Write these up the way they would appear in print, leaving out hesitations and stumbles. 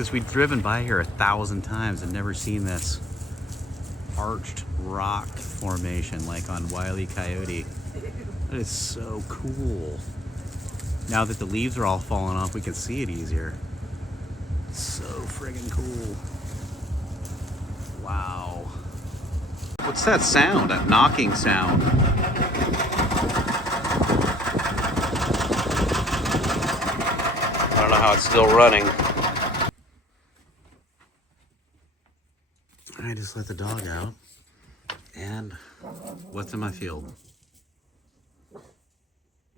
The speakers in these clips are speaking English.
Because we've driven by here 1,000 times and never seen this arched rock formation like on Wile E. Coyote. That is so cool. Now that the leaves are all falling off, we can see it easier. So friggin' cool. Wow. What's that sound? That knocking sound? I don't know how it's still running. I just let the dog out. And what's in my field?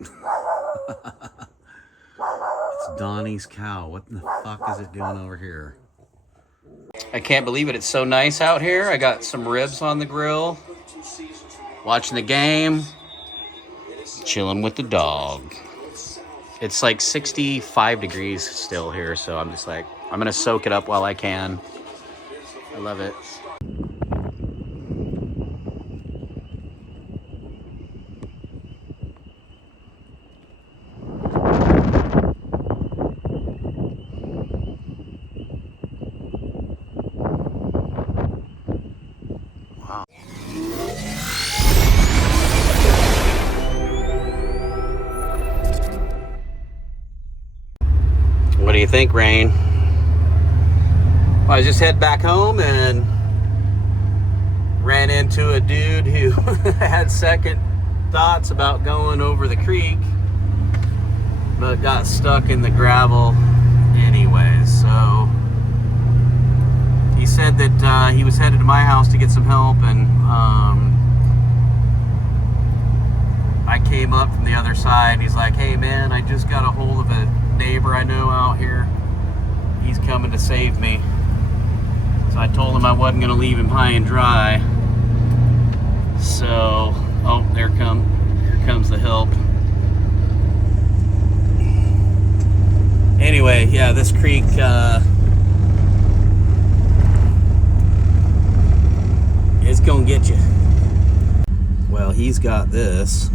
It's Donnie's cow. What the fuck is it doing over here? I can't believe it. It's so nice out here. I got some ribs on the grill. Watching the game. Chilling with the dog. It's like 65 degrees still here, so I'm just like, I'm gonna soak it up while I can. I love it. Wow. What do you think, Rain? Well, I just head back home and ran into a dude who had second thoughts about going over the creek, but got stuck in the gravel anyways. So he said that he was headed to my house to get some help, and I came up from the other side. He's like, hey man, I just got a hold of a neighbor I know out here. He's coming to save me. So I told him I wasn't going to leave him high and dry. So, oh, here comes the help. Anyway, yeah, this creek, it's gonna get you. Well, he's got this.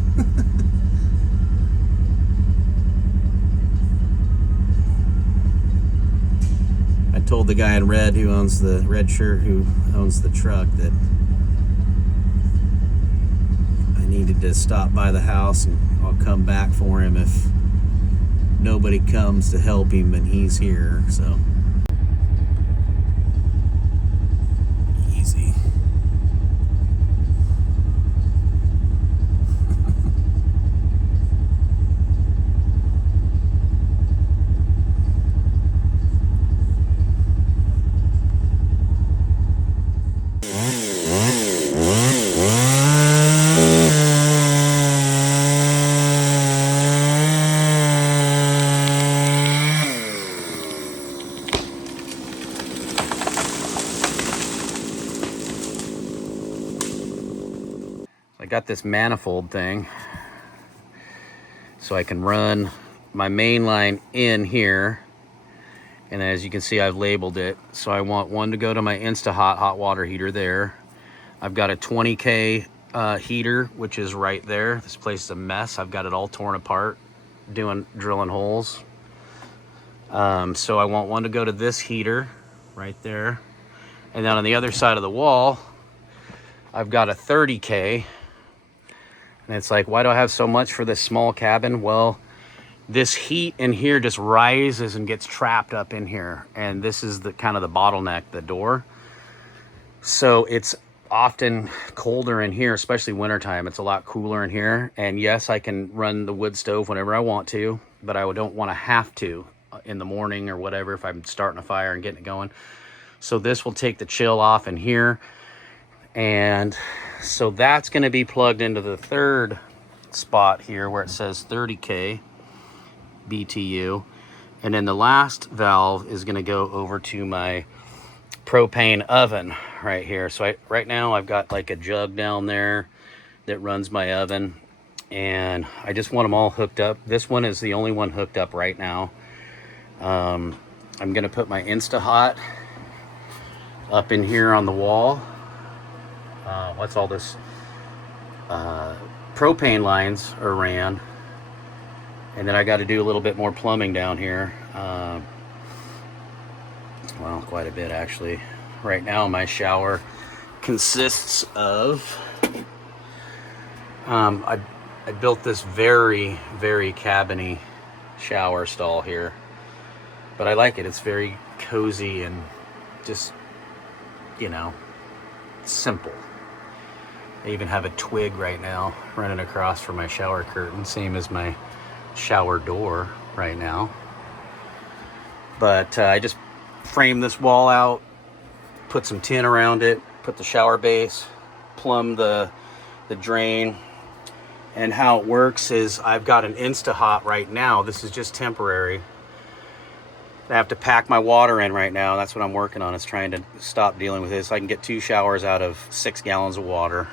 I told the guy in red who owns the red shirt who owns the truck that I needed to stop by the house, and I'll come back for him if nobody comes to help him and he's here. So easy. I got this manifold thing so I can run my main line in here, and as you can see I've labeled it. So I want one to go to my InstaHot hot water heater there. I've got a 20K heater which is right there. This place is a mess. I've got it all torn apart drilling holes. So I want one to go to this heater right there, and then on the other side of the wall I've got a 30K. And it's like, why do I have so much for this small cabin? Well, this heat in here just rises and gets trapped up in here. And this is the kind of the bottleneck, the door. So it's often colder in here, especially wintertime. It's a lot cooler in here. And yes, I can run the wood stove whenever I want to, but I don't want to have to in the morning or whatever if I'm starting a fire and getting it going. So this will take the chill off in here. And so that's going to be plugged into the third spot here where it says 30K BTU. And then the last valve is going to go over to my propane oven right here. So right now I've got like a jug down there that runs my oven, and I just want them all hooked up. This one is the only one hooked up right now. I'm going to put my InstaHot up in here on the wall. What's all this? Propane lines are ran, and then I got to do a little bit more plumbing down here. Well, quite a bit actually. Right now my shower consists of, I built this very, very cabiny shower stall here, but I like it. It's very cozy and just, you know, simple. I even have a twig right now running across for my shower curtain, same as my shower door right now. But I just framed this wall out, put some tin around it, put the shower base, plumb the drain. And how it works is I've got an Insta-Hot right now. This is just temporary. I have to pack my water in right now. That's what I'm working on, is trying to stop dealing with this. I can get 2 showers out of 6 gallons of water.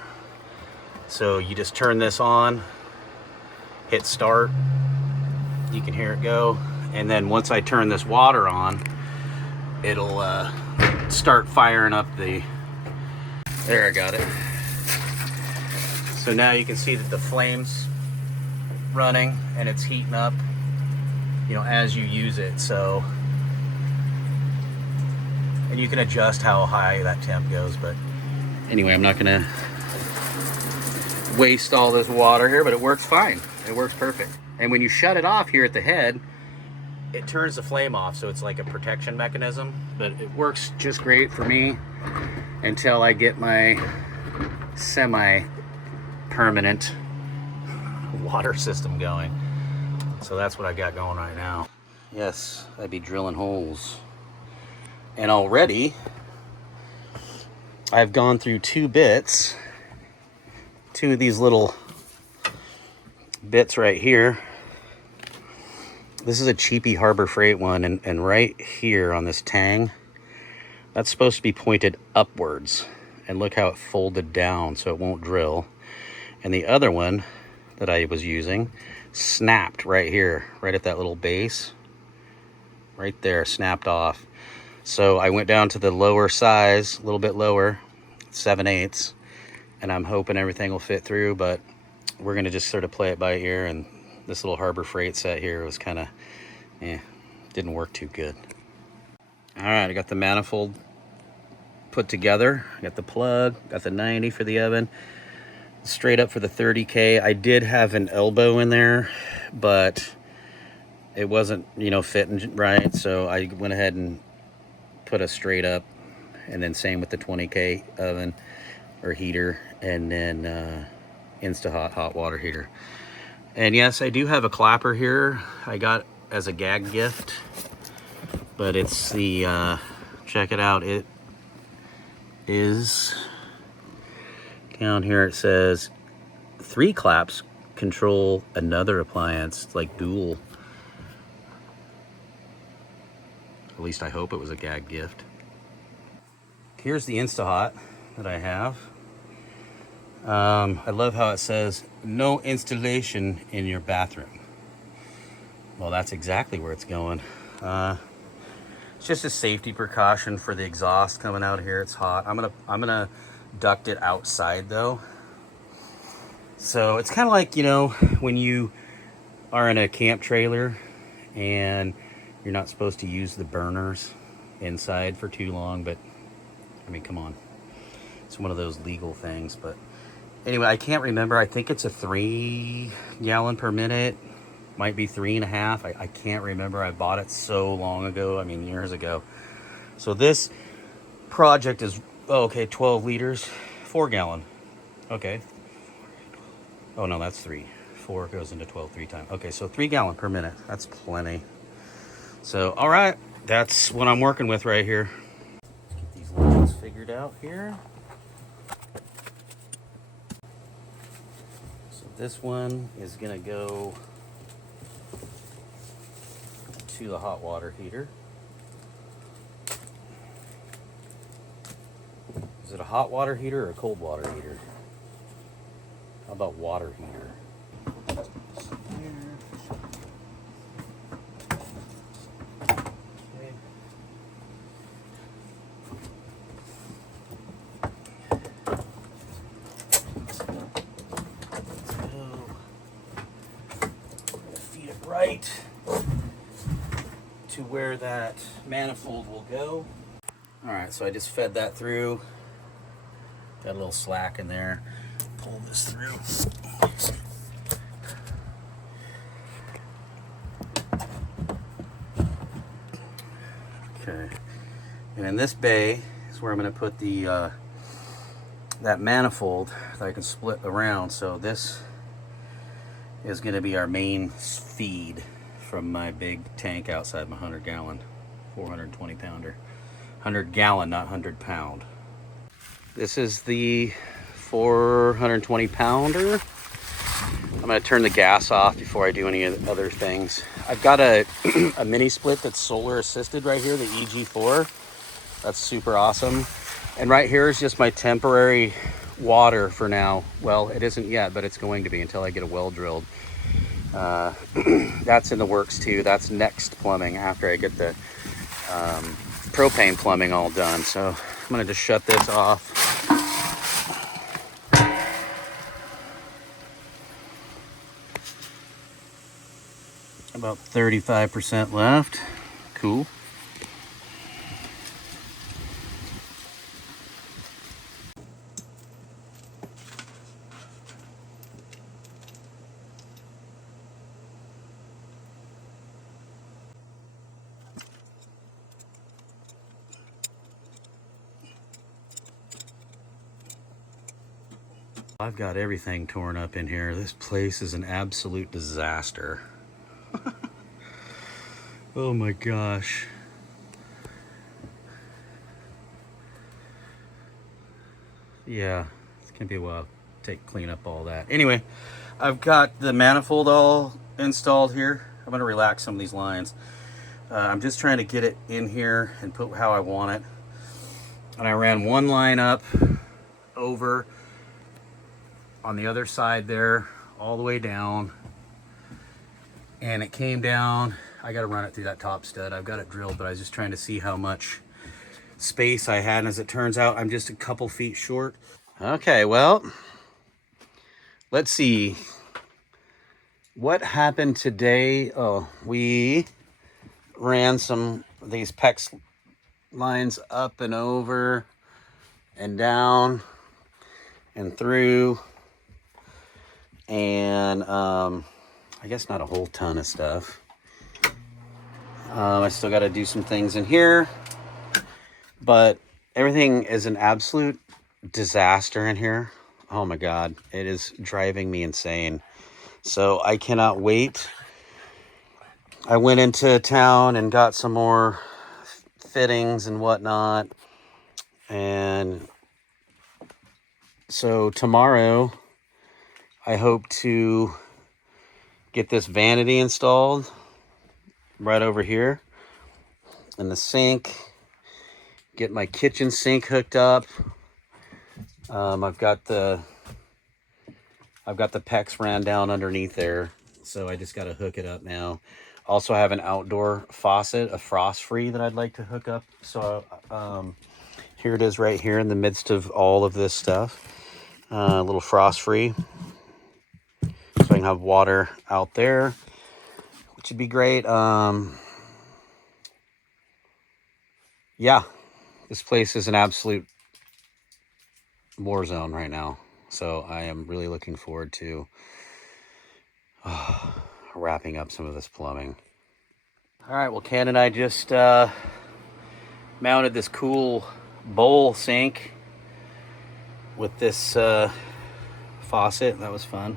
So you just turn this on, hit start, you can hear it go. And then once I turn this water on, it'll start firing up the, there, I got it. So now you can see that the flame's running and it's heating up, you know, as you use it. So, and you can adjust how high that temp goes. But anyway, I'm not gonna waste all this water here, but it works fine. It works perfect. And when you shut it off here at the head, it turns the flame off, so it's like a protection mechanism. But it works just great for me until I get my semi-permanent water system going. So that's what I got going right now. Yes, I'd be drilling holes. And already I've gone through 2 bits, 2 of these little bits right here. This is a cheapy Harbor Freight one, and right here on this tang, that's supposed to be pointed upwards. And look how it folded down so it won't drill. And the other one that I was using snapped right here, right at that little base. Right there, snapped off. So I went down to the lower size, a little bit lower, 7/8, and I'm hoping everything will fit through, but we're gonna just sort of play it by ear. And this little Harbor Freight set here was kind of, didn't work too good. All right, I got the manifold put together. I got the plug, got the 90 for the oven, straight up for the 30K. I did have an elbow in there, but it wasn't, you know, fitting right. So I went ahead and put a straight up, and then same with the 20K oven or heater, and then Insta-Hot hot water heater. And yes, I do have a clapper here I got as a gag gift, but it's the, check it out, it is down here. It says 3 claps control another appliance, like dual. At least I hope it was a gag gift. Here's the Insta-Hot that I have. I love how it says no installation in your bathroom. Well, that's exactly where it's going. It's just a safety precaution for the exhaust coming out here. It's hot. I'm gonna duct it outside though. So it's kind of like, you know, when you are in a camp trailer and you're not supposed to use the burners inside for too long, but I mean, come on. It's one of those legal things. But anyway, I can't remember. I think it's a 3 gallon per minute. Might be 3.5. I can't remember. I bought it so long ago. I mean, years ago. So this project is, oh, okay, 12 liters, 4 gallon. Okay. Oh no, that's 3. 4 goes into 12 3 times. Okay, so 3 gallon per minute. That's plenty. So, all right, that's what I'm working with right here. Let's get these lines figured out here. So this one is gonna go to the hot water heater. Is it a hot water heater or a cold water heater? How about water heater? Right to where that manifold will go. All right, so I just fed that through. Got a little slack in there. Pull this through. Okay, and in this bay is where I'm going to put the that manifold that I can split around. So this is going to be our main feed from my big tank outside my 100-gallon, 420 pounder. 100-gallon, not 100-pound. This is the 420 pounder. I'm going to turn the gas off before I do any other things. I've got a mini split that's solar assisted right here, the EG4. That's super awesome. And right here is just my temporary water for now. Well, it isn't yet, but it's going to be until I get a well drilled. That's in the works too. That's next plumbing after I get the propane plumbing all done. So I'm gonna just shut this off. About 35% left. Cool. I've got everything torn up in here. This place is an absolute disaster. Oh my gosh. Yeah, it's gonna be a while to clean up all that. Anyway, I've got the manifold all installed here. I'm gonna relax some of these lines. I'm just trying to get it in here and put how I want it. And I ran one line up over on the other side there, all the way down. And it came down. I gotta run it through that top stud. I've got it drilled, but I was just trying to see how much space I had. And as it turns out, I'm just a couple feet short. Okay, well, let's see. What happened today? Oh, we ran some of these PEX lines up and over and down and through. And I guess not a whole ton of stuff. I still got to do some things in here, but everything is an absolute disaster in here. Oh my God, it is driving me insane. So I cannot wait. I went into town and got some more fittings and whatnot. And so tomorrow, I hope to get this vanity installed right over here in the sink, get my kitchen sink hooked up. I've got the PEX ran down underneath there, so I just got to hook it up now. Also have an outdoor faucet, a frost-free, that I'd like to hook up. So here it is right here in the midst of all of this stuff. A little frost-free. So I can have water out there, which would be great. Yeah, this place is an absolute war zone right now. So I am really looking forward to wrapping up some of this plumbing. All right, well, Ken and I just mounted this cool bowl sink with this faucet. That was fun.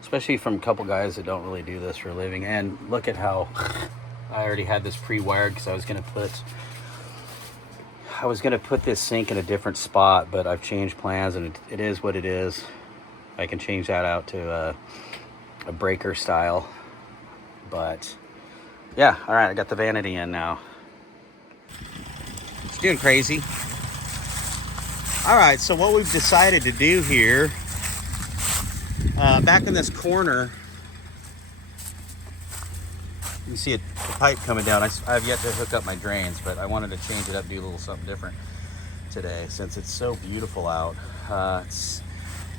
Especially from a couple guys that don't really do this for a living. And look at how I already had this pre-wired, because I was gonna put this sink in a different spot, but I've changed plans, and it is what it is. I can change that out to a breaker style. But yeah, all right, I got the vanity in now. It's doing crazy. All right, so what we've decided to do here, back in this corner, you see a pipe coming down. I've yet to hook up my drains, but I wanted to change it up, do a little something different today since it's so beautiful out. It's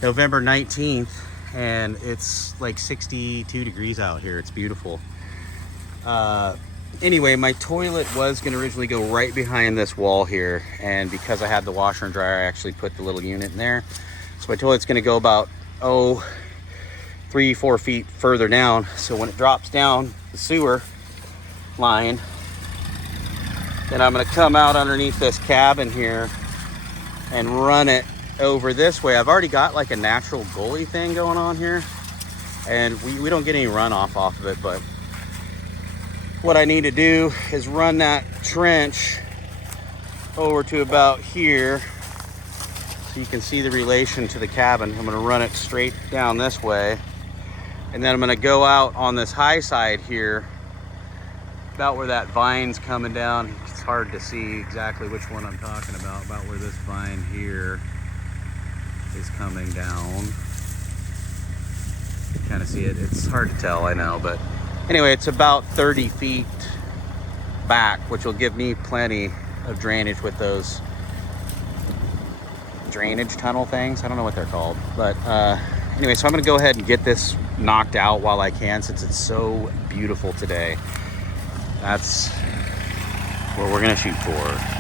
November 19th and it's like 62 degrees out here. It's beautiful. Anyway, my toilet was going to originally go right behind this wall here, and because I had the washer and dryer, I actually put the little unit in there. So my toilet's going to go about 3-4 feet further down, so when it drops down the sewer line, then I'm going to come out underneath this cabin here and run it over this way. I've already got like a natural gully thing going on here, and we don't get any runoff off of it, but what I need to do is run that trench over to about here so you can see the relation to the cabin. I'm going to run it straight down this way, and then I'm going to go out on this high side here about where that vine's coming down. It's hard to see exactly which one I'm talking about where this vine here is coming down. You kind of see it. It's hard to tell, I know, but anyway, it's about 30 feet back, which will give me plenty of drainage with those drainage tunnel things. I don't know what they're called, but anyway, so I'm gonna go ahead and get this knocked out while I can, since it's so beautiful today. That's what we're gonna shoot for.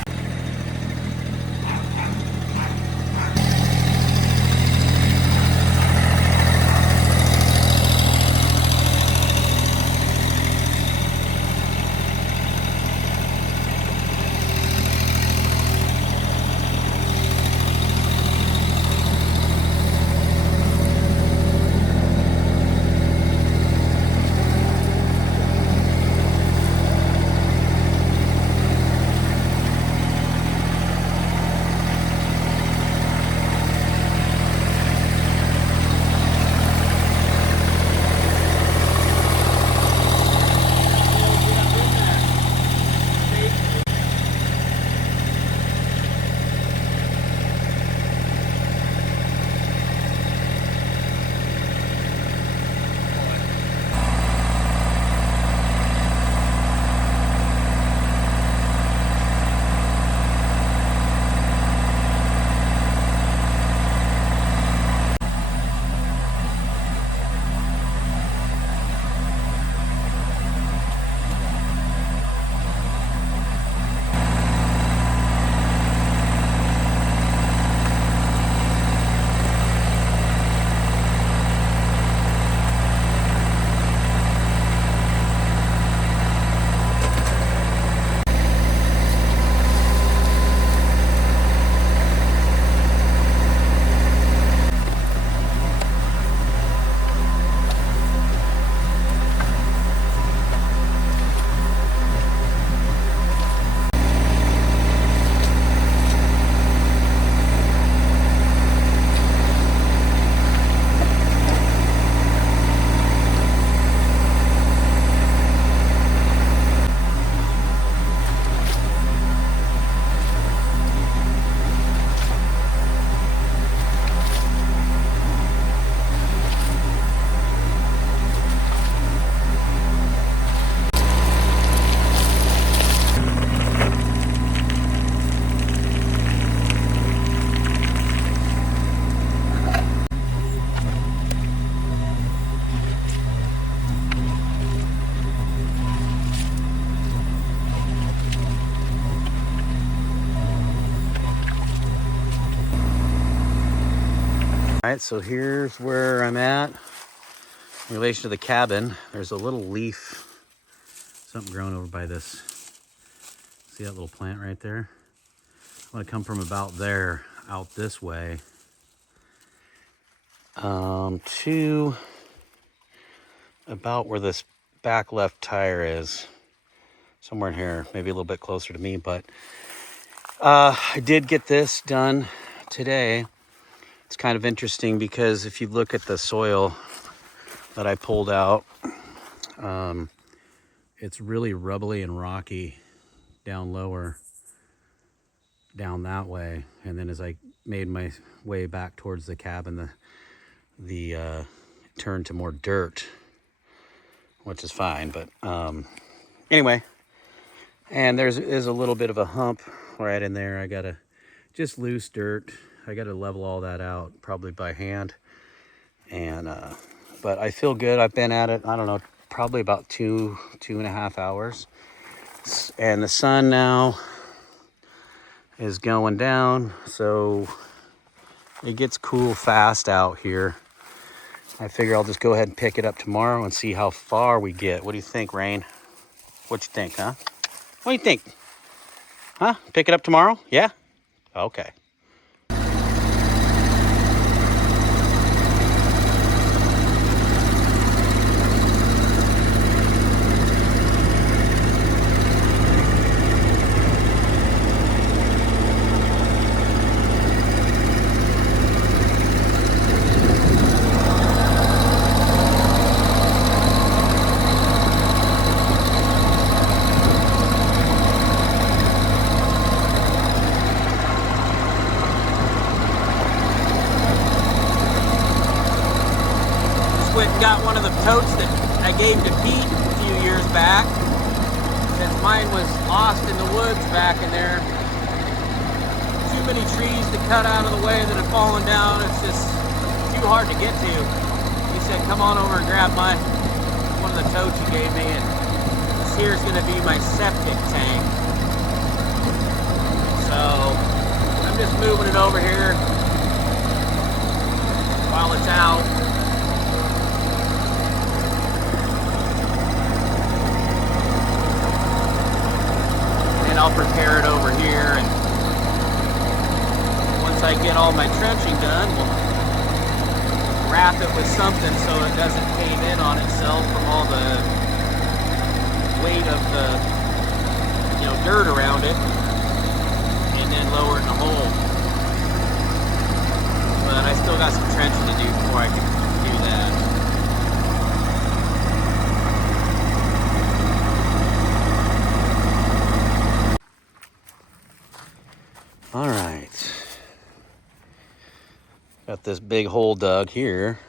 All right, so here's where I'm at in relation to the cabin. There's a little leaf, something growing over by this. See that little plant right there? I want to come from about there out this way to about where this back left tire is. Somewhere in here, maybe a little bit closer to me, but I did get this done today. It's kind of interesting because if you look at the soil that I pulled out, it's really rubbly and rocky down lower, down that way. And then as I made my way back towards the cabin, the turned to more dirt, which is fine. But anyway, and there's a little bit of a hump right in there. I gotta just loose dirt. I gotta level all that out, probably by hand. And but I feel good. I've been at it, I don't know, probably about 2.5 hours. And the sun now is going down, so it gets cool fast out here. I figure I'll just go ahead and pick it up tomorrow and see how far we get. What do you think, Rain? What you think, huh? What do you think? Huh? Pick it up tomorrow? Yeah? Okay. Got one of the totes that I gave to Pete a few years back, since mine was lost in the woods back in there. Too many trees to cut out of the way that have fallen down. It's just too hard to get to. He said, come on over and grab one of the totes you gave me, and this here is going to be my septic tank. So I'm just moving it over here while it's out. I'll prepare it over here, and once I get all my trenching done, we'll wrap it with something so it doesn't cave in on itself from all the weight of the dirt around it, and then lower it in the hole. But I still got some trenching to do before I can do that. All right, got this big hole dug here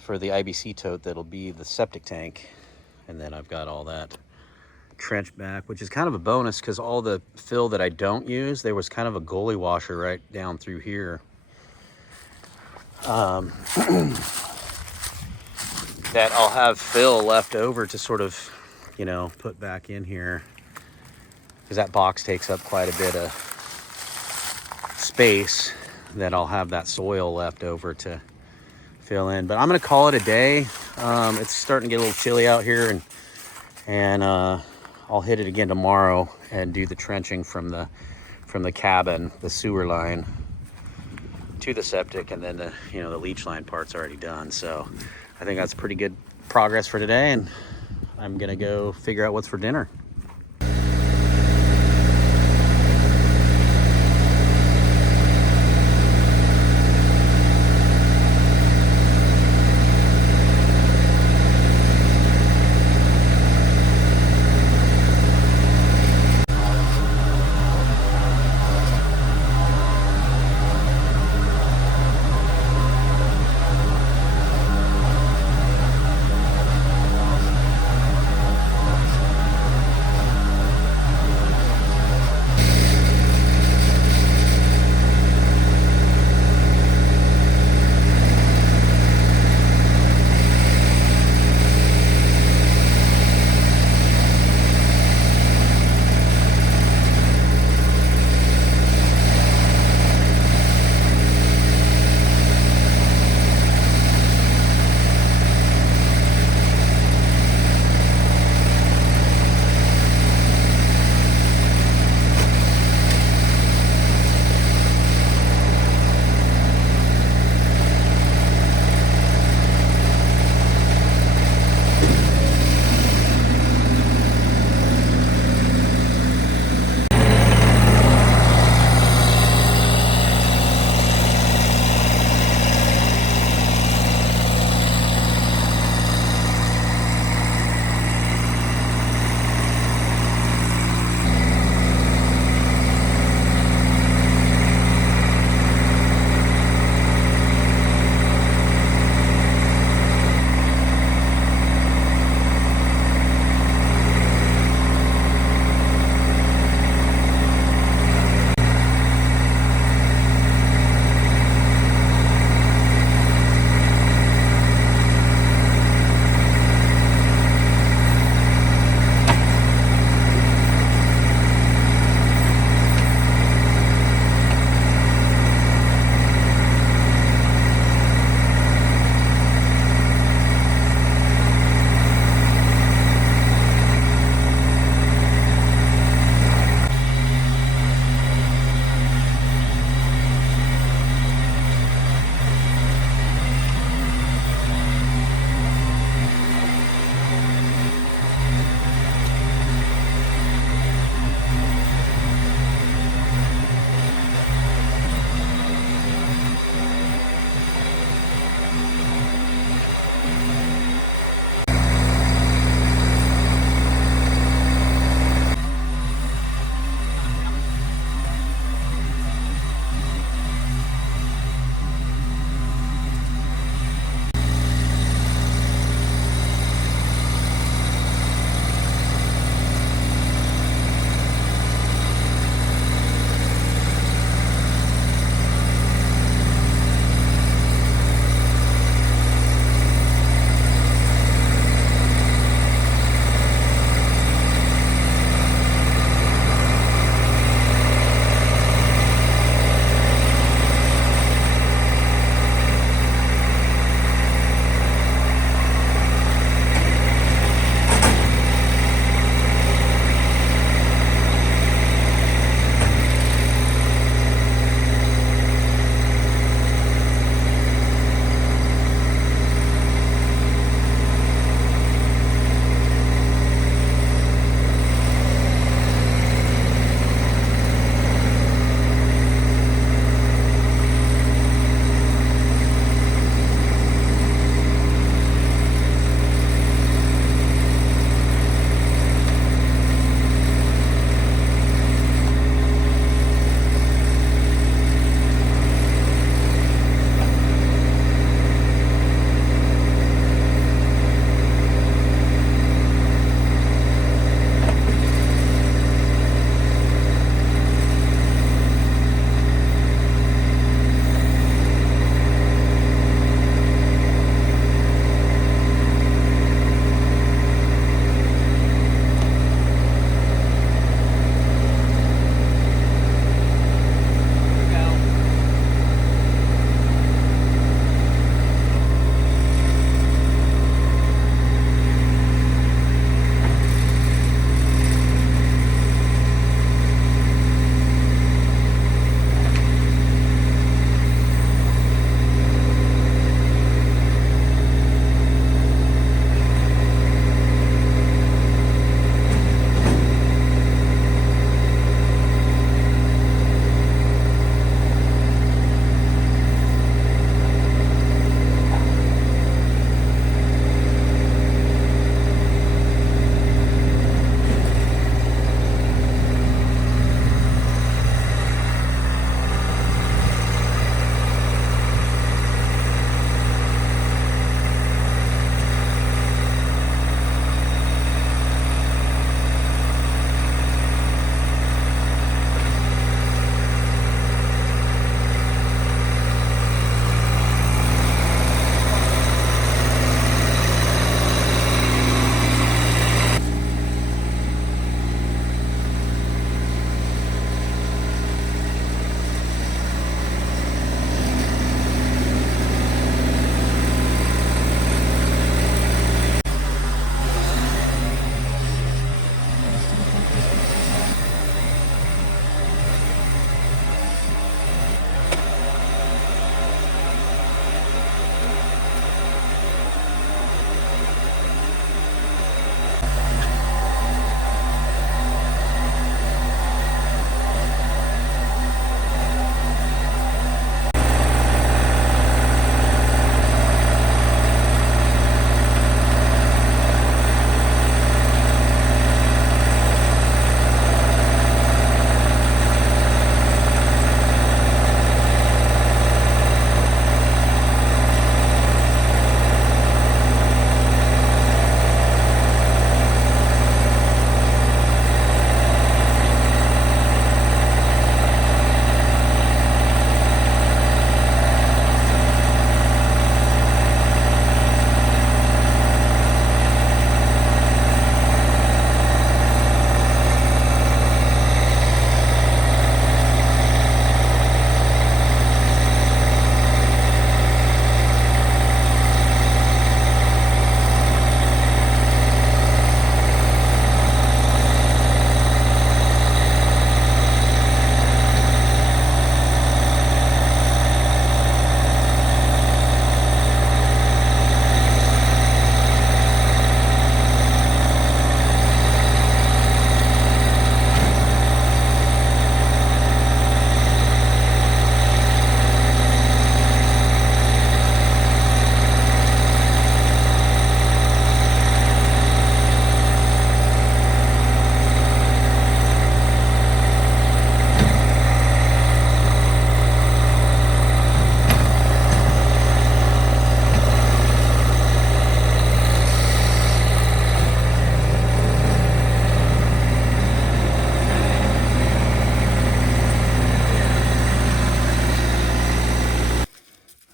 for the IBC tote that'll be the septic tank, and then I've got all that trench back, which is kind of a bonus because all the fill that I don't use, there was kind of a gully washer right down through here that I'll have fill left over to sort of put back in here, because that box takes up quite a bit of space, that I'll have that soil left over to fill in. But I'm gonna call it a day. It's starting to get a little chilly out here, and I'll hit it again tomorrow and do the trenching from the cabin, the sewer line to the septic, and then the leach line part's already done. So I think that's pretty good progress for today, and I'm gonna go figure out what's for dinner.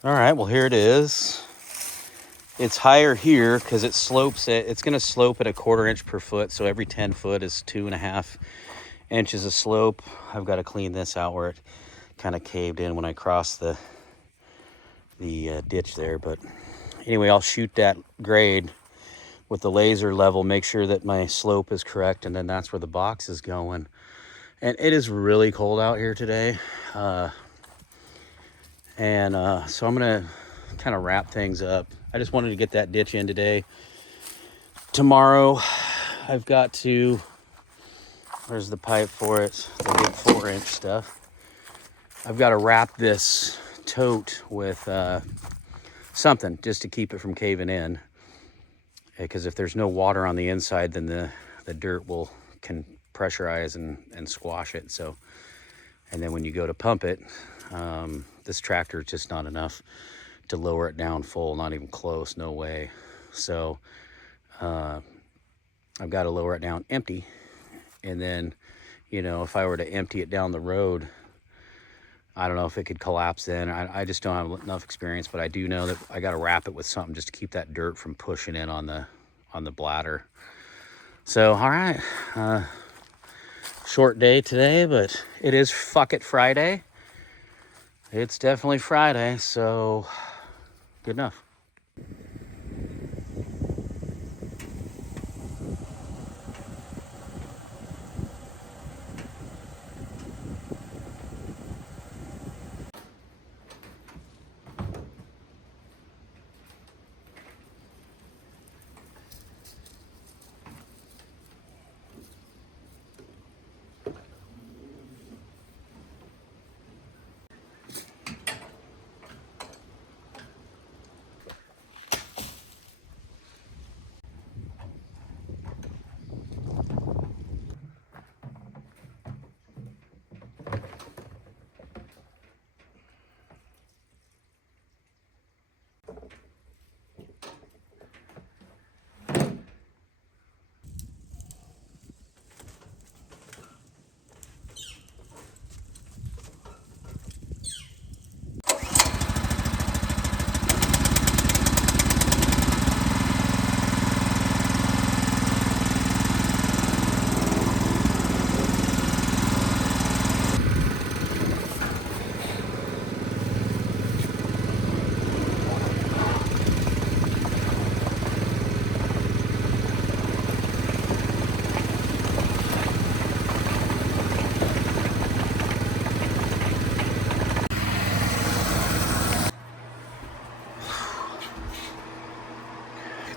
All right, well, here it is. It's higher here because it slopes it. It's going to slope at 1/4 inch per foot. So every 10 foot is 2.5 inches of slope. I've got to clean this out where it kind of caved in when I crossed the ditch there. But anyway, I'll shoot that grade with the laser level, make sure that my slope is correct, and then that's where the box is going. And it is really cold out here today. So I'm gonna kind of wrap things up. I just wanted to get that ditch in today. Tomorrow, I've got to, where's the pipe for it? The big 4-inch stuff. I've got to wrap this tote with something just to keep it from caving in. Because if there's no water on the inside, then the dirt can pressurize and squash it. So, and then when you go to pump it, this tractor is just not enough to lower it down full, not even close, no way. So I've got to lower it down empty. And then, you know, if I were to empty it down the road, I don't know if it could collapse then. I just don't have enough experience, but I do know that I got to wrap it with something just to keep that dirt from pushing in on the bladder. So, all right. Short day today, but it is fuck it Friday. It's definitely Friday, so good enough.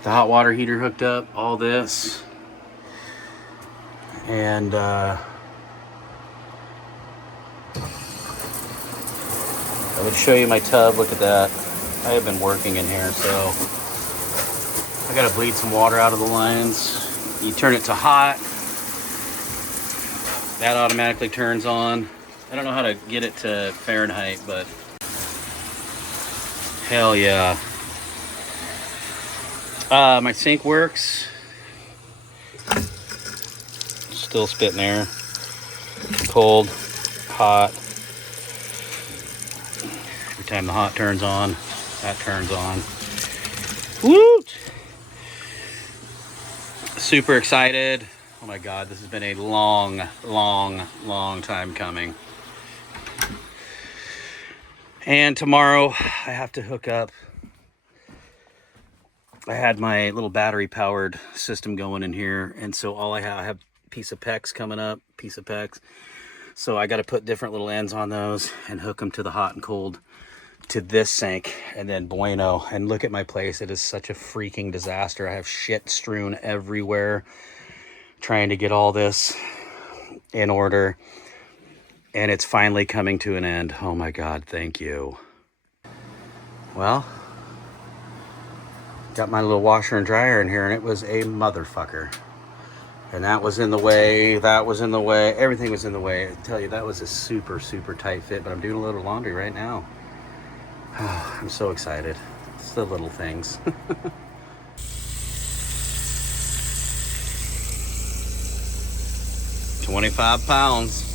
The hot water heater hooked up, all this, and I'm going to show you my tub. Look at that. I have been working in here, so I got to bleed some water out of the lines. You turn it to hot, that automatically turns on. I don't know how to get it to Fahrenheit, but hell yeah. My sink works. Still spitting air. Cold, hot. Every time the hot turns on, that turns on. Woot! Super excited. Oh my God, this has been a long time coming. And tomorrow I have to hook up. I had my little battery powered system going in here, and so I have a piece of PEX coming up, so I got to put different little ends on those and hook them to the hot and cold to this sink, and then bueno. And look at my place. It is such a freaking disaster. I have shit strewn everywhere trying to get all this in order, and it's finally coming to an end. Oh my God, thank you. Well, got my little washer and dryer in here, and it was a motherfucker. And that was in the way, that was in the way, everything was in the way. I tell you, that was a super tight fit, but I'm doing a little laundry right now. Oh, I'm so excited. It's the little things. 25 pounds.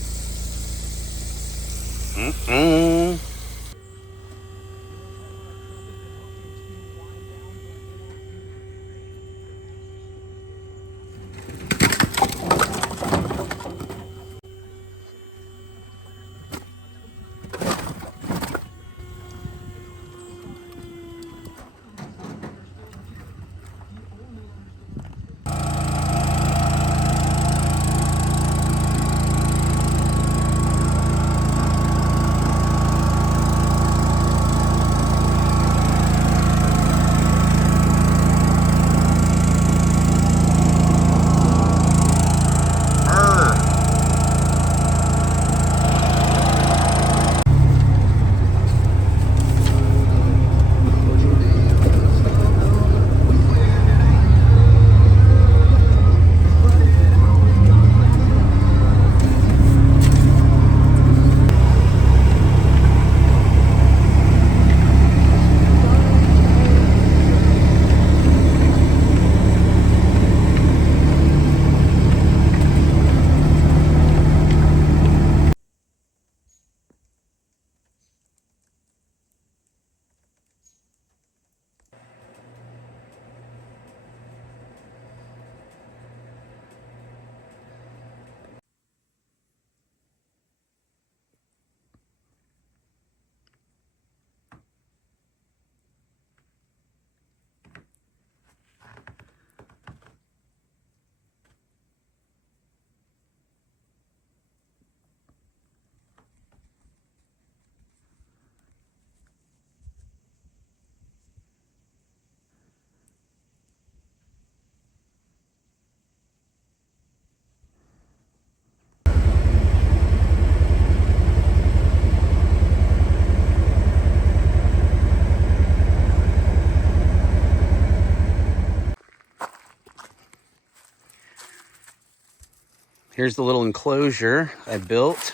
here's the little enclosure I built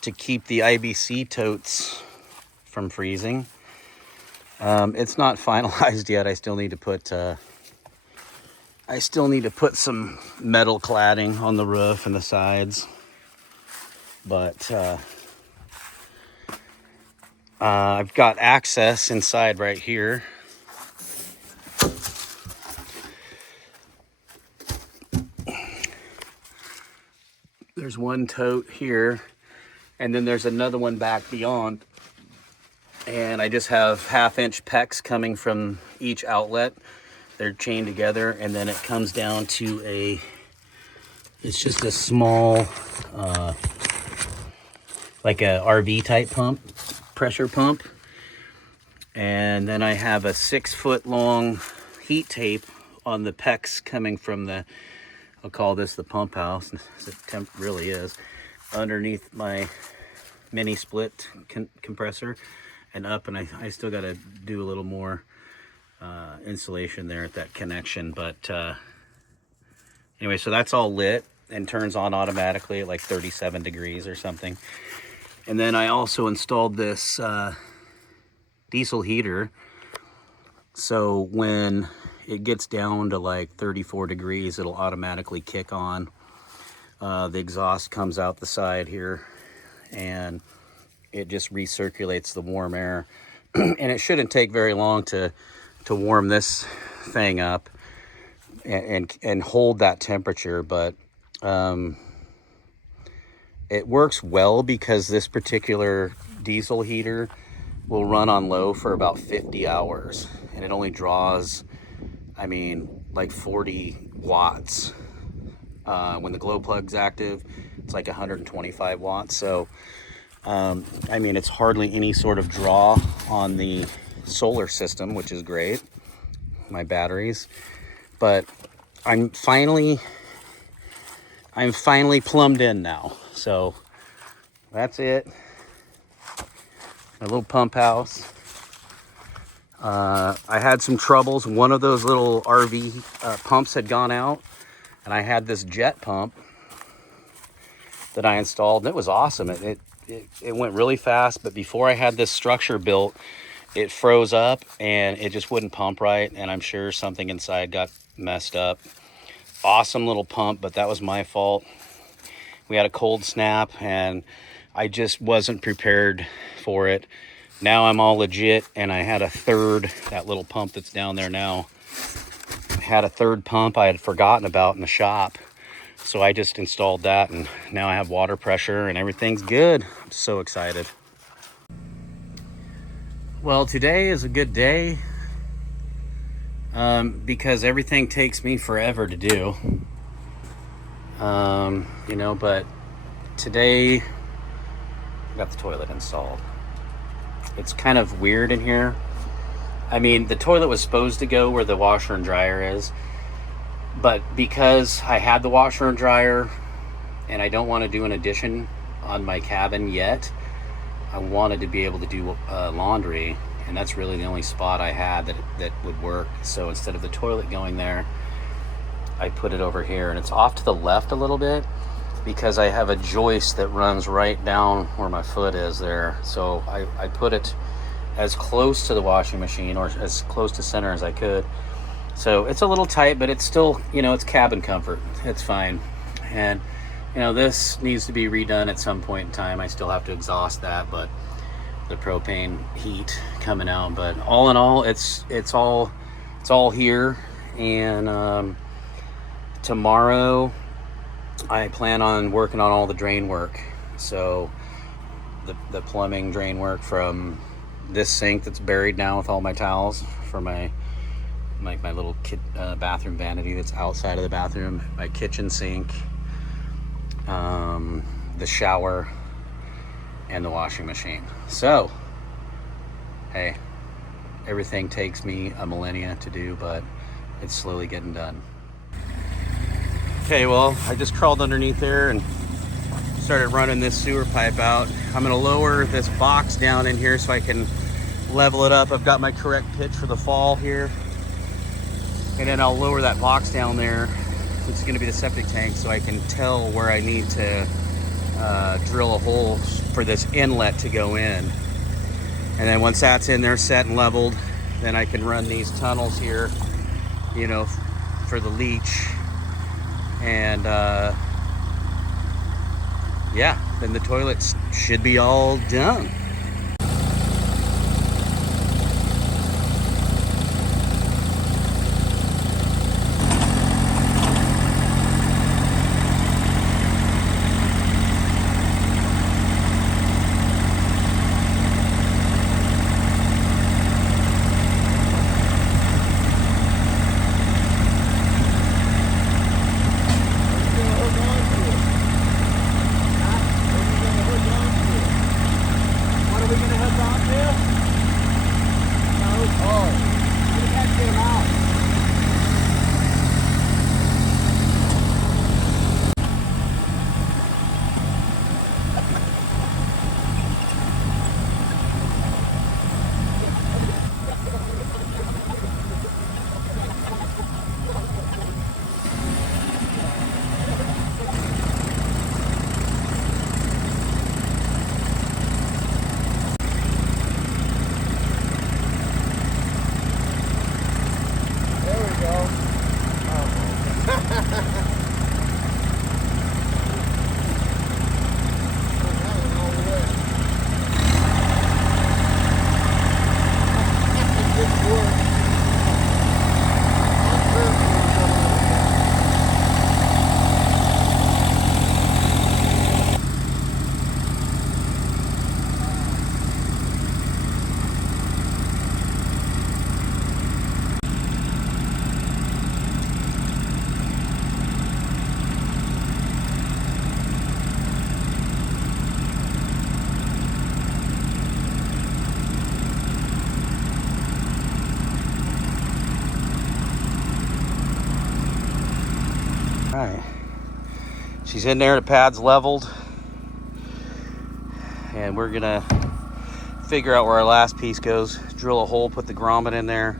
to keep the IBC totes from freezing. It's not finalized yet. I still need to put some metal cladding on the roof and the sides, but I've got access inside right here. There's one tote here, and then there's another one back beyond. And I just have 1/2-inch pecs coming from each outlet. They're chained together, and then it comes down to it's just a small, like a RV type pump, pressure pump. And then I have a 6-foot long heat tape on the pecs coming from I'll call this the pump house. It really is. Underneath my mini split compressor and up, and I still got to do a little more insulation there at that connection. But anyway, so that's all lit and turns on automatically at like 37 degrees or something. And then I also installed this diesel heater. So when it gets down to like 34 degrees, it'll automatically kick on. The exhaust comes out the side here, and it just recirculates the warm air. And it shouldn't take very long to warm this thing up and hold that temperature. But it works well because this particular diesel heater will run on low for about 50 hours, and it only draws, I mean, like 40 watts. When the glow plug's active, it's like 125 watts. So, I mean, it's hardly any sort of draw on the solar system, which is great, my batteries. But I'm finally plumbed in now. So that's it. My little pump house. I had some troubles. One of those little RV pumps had gone out, and I had this jet pump that I installed, and it was awesome. It went really fast, but before I had this structure built, it froze up and it just wouldn't pump right, and I'm sure something inside got messed up. Awesome little pump, but that was my fault. We had a cold snap, and I just wasn't prepared for it. Now I'm all legit, and I had a third, that little pump that's down there now, had a third pump I had forgotten about in the shop. So I just installed that, and now I have water pressure and everything's good. I'm so excited. Well, today is a good day because everything takes me forever to do. You know, but today I got the toilet installed. It's kind of weird in here. I mean, the toilet was supposed to go where the washer and dryer is, but because I had the washer and dryer and I don't want to do an addition on my cabin yet, I wanted to be able to do laundry, and that's really the only spot I had that would work. So instead of the toilet going there, I put it over here, and it's off to the left a little bit because I have a joist that runs right down where my foot is there. So I put it as close to the washing machine, or as close to center as I could. So it's a little tight, but it's still, you know, it's cabin comfort. It's fine. And, you know, this needs to be redone at some point in time. I still have to exhaust that, but the propane heat coming out. But all in all, it's all here. And tomorrow I plan on working on all the drain work. So the plumbing drain work from this sink that's buried now with all my towels for my little bathroom vanity that's outside of the bathroom, my kitchen sink, the shower, and the washing machine. So, hey, everything takes me a millennia to do, but it's slowly getting done. Okay, well, I just crawled underneath there and started running this sewer pipe out. I'm gonna lower this box down in here so I can level it up. I've got my correct pitch for the fall here. And then I'll lower that box down there which is going to be the septic tank, so I can tell where I need to drill a hole for this inlet to go in. And then once that's in there set and leveled, then I can run these tunnels here, you know, for the leach. And yeah, then the toilets should be all done. All right, she's in there, the pad's leveled, and we're gonna figure out where our last piece goes, drill a hole, put the grommet in there,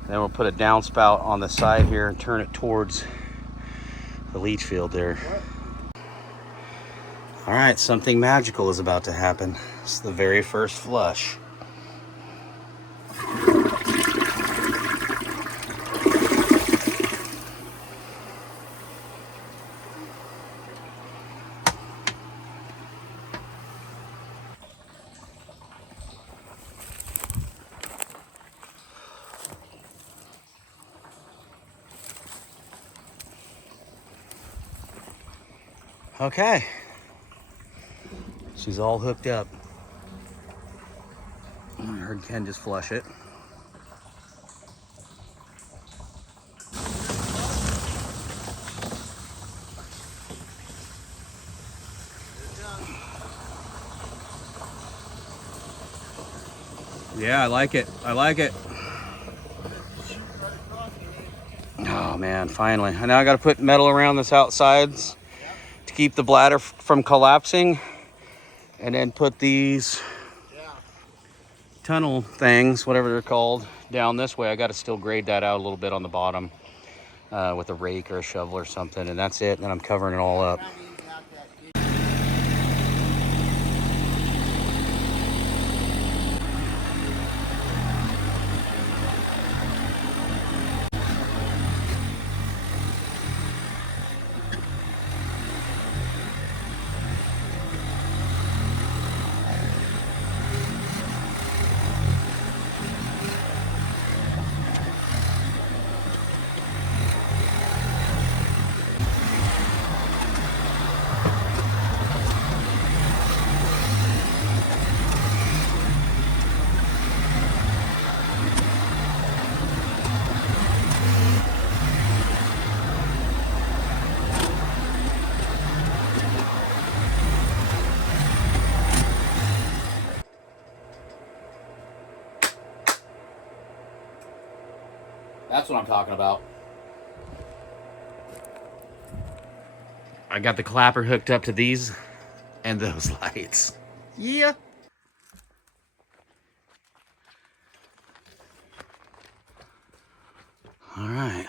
and then we'll put a downspout on the side here and turn it towards the leach field there. All right, something magical is about to happen. It's the very first flush. Okay, she's all hooked up. I heard Ken just flush it. Yeah, I like it. I like it. Oh man, finally. Now I got to put metal around this outsides to keep the bladder from collapsing, and then put these tunnel things, whatever they're called, down this way. I got to still grade that out a little bit on the bottom with a rake or a shovel or something, and that's it. And then I'm covering it all up. That's what I'm talking about. I got the clapper hooked up to these and those lights. Yeah. All right.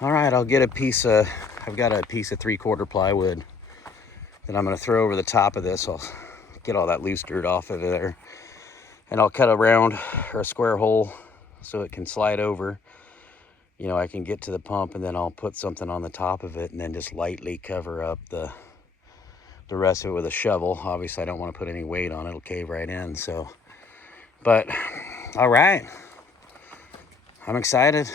All right, I'll get a piece of, I've got a piece of 3/4 plywood that I'm gonna throw over the top of this. I'll get all that loose dirt off of there. And I'll cut a round or a square hole so it can slide over. You know, I can get to the pump, and then I'll put something on the top of it and then just lightly cover up the rest of it with a shovel. Obviously, I don't want to put any weight on it. It'll cave right in, so. But, all right. I'm excited.